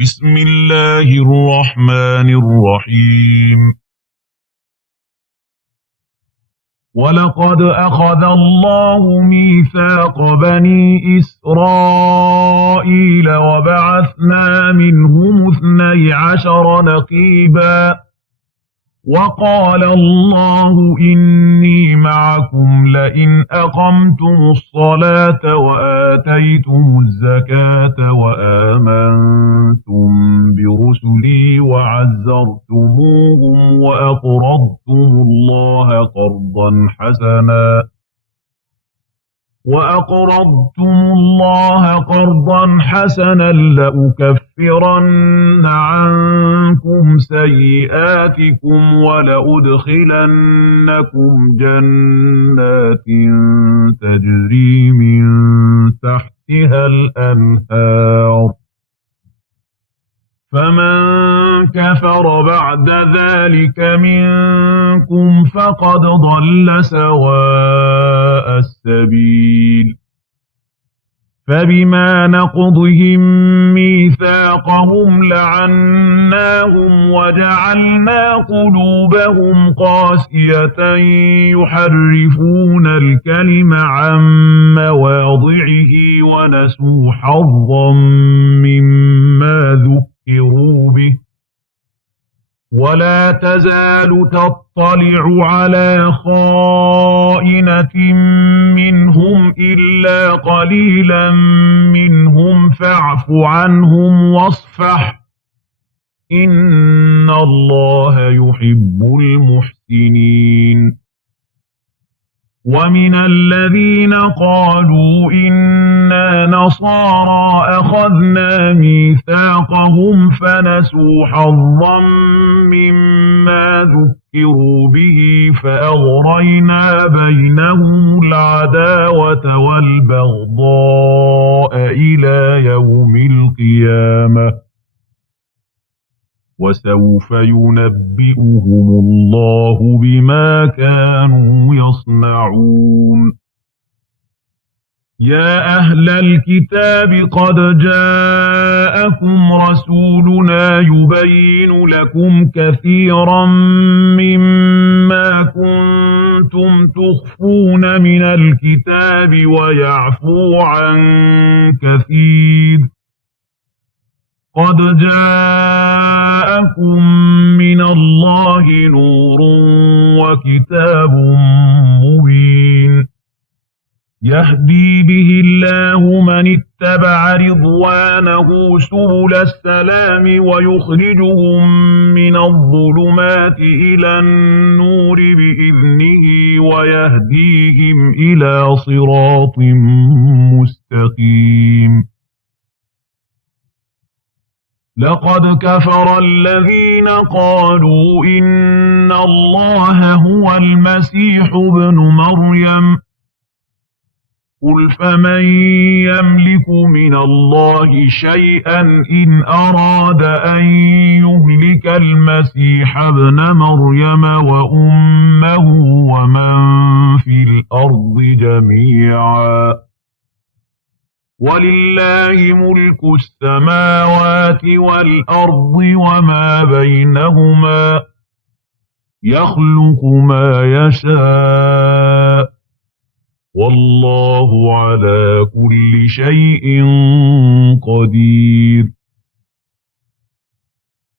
بسم الله الرحمن الرحيم. ولقد أخذ الله ميثاق بني إسرائيل وبعثنا منهم 12 نقيبا وقال الله إني معكم لئن أقمتم الصلاة وآتيتم الزكاة وآمنتم برسلي وعزرتموهم وأقرضتم الله قرضا حسنا لأكفرن عنكم سيئاتكم ولأدخلنكم جنات تجري من تحتها الأنهار فمن كفر بعد ذلك منكم فقد ضل سواء السبيل فبما نقضهم ميثاقهم لعناهم وجعلنا قلوبهم قاسية يحرفون الكلم عن مواضعه ونسوا حظا مما ذكروا به ولا تزال تطلع على خائنة منهم إلا قليلا منهم فاعف عنهم واصفح إن الله يحب المحسنين ومن الذين قالوا إنا نصارى أخذنا ميثاقهم فنسوا حظا مما ذكروا به فأغرينا بينهم العداوة والبغضاء إلى يوم القيامة وسوف ينبئهم الله بما كانوا يصنعون يا أهل الكتاب قد جاءكم رسولنا يبين لكم كثيرا مما كنتم تخفون من الكتاب ويعفو عن كثير قد جاءكم من الله نور وكتاب مبين يهدي به الله من اتبع رضوانه سبل السلام ويخرجهم من الظلمات إلى النور بإذنه ويهديهم إلى صراط مستقيم لقد كفر الذين قالوا إن الله هو المسيح ابن مريم قل فمن يملك من الله شيئا إن أراد أن يهلك المسيح ابن مريم وأمه ومن في الأرض جميعا ولله ملك السماوات والأرض وما بينهما يخلق ما يشاء والله على كل شيء قدير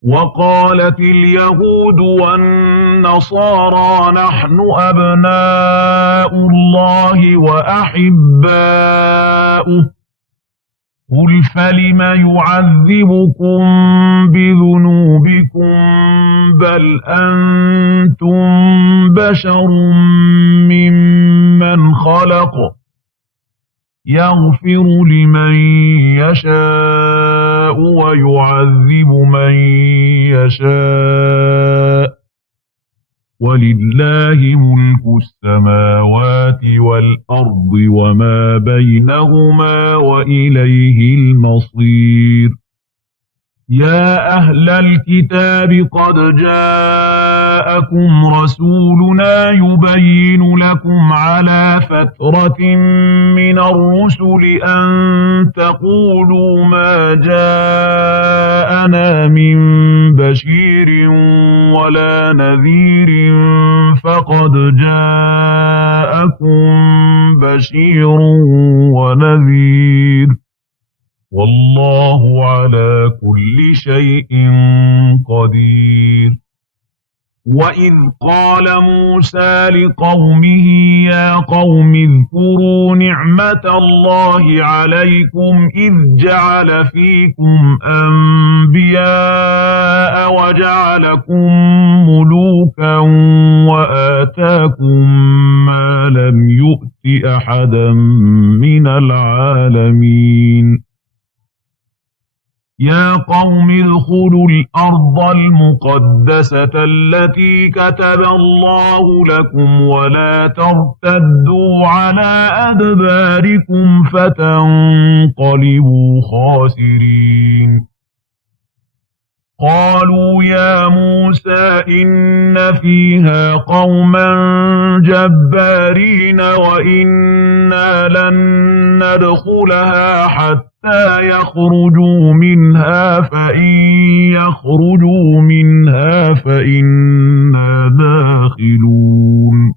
وقالت اليهود والنصارى نحن أبناء الله وأحباؤه قل فلم يعذبكم بذنوبكم بل أنتم بشر ممن خلق يغفر لمن يشاء ويعذب من يشاء ولله ملك السماوات والأرض وما بينهما وإليه المصير يا أهل الكتاب قد جاءكم رسولنا يبين لكم على فترة من الرسل أن تقولوا ما جاءنا من بشير ولا نذير فقد جاءكم بشير ونذير والله على كل شيء قدير. وإذ قال موسى لقومه يا قوم اذكروا نعمة الله عليكم إذ جعل فيكم أنبياء وجعلكم ملوكا وآتاكم ما لم يؤت أحدا من العالمين. يا قوم ادخلوا الأرض المقدسة التي كتب الله لكم ولا ترتدوا على أدباركم فتنقلبوا خاسرين. قالوا يا موسى إن فيها قوما جبارين وإنا لن ندخلها حتى يخرجوا منها فإن يخرجوا منها فإنا داخلون.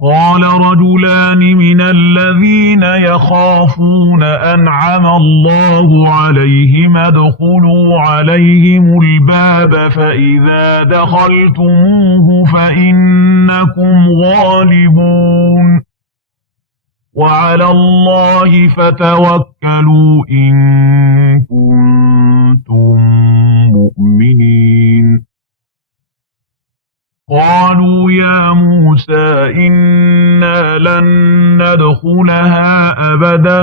قال رجلان من الذين يخافون أنعم الله عليهم ادخلوا عليهم الباب فإذا دخلتموه فإنكم غالبون وعلى الله فتوكلوا إن كنتم مؤمنين. قالوا يا موسى إنا لن ندخلها أبدا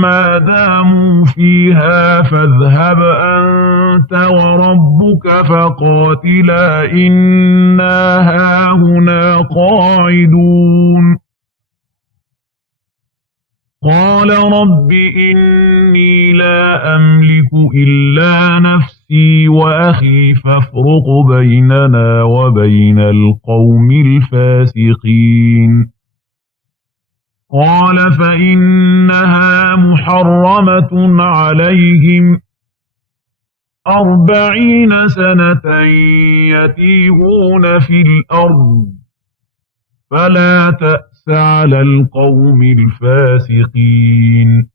ما داموا فيها فاذهب أنت وربك فقاتلا إنا هاهنا قاعدون. قال رب إني لا أملك إلا نفسي وأخي فافرق بيننا وبين القوم الفاسقين. قال فإنها محرمة عليهم 40 سنة يتيهون في الأرض فلا تأس على القوم الفاسقين.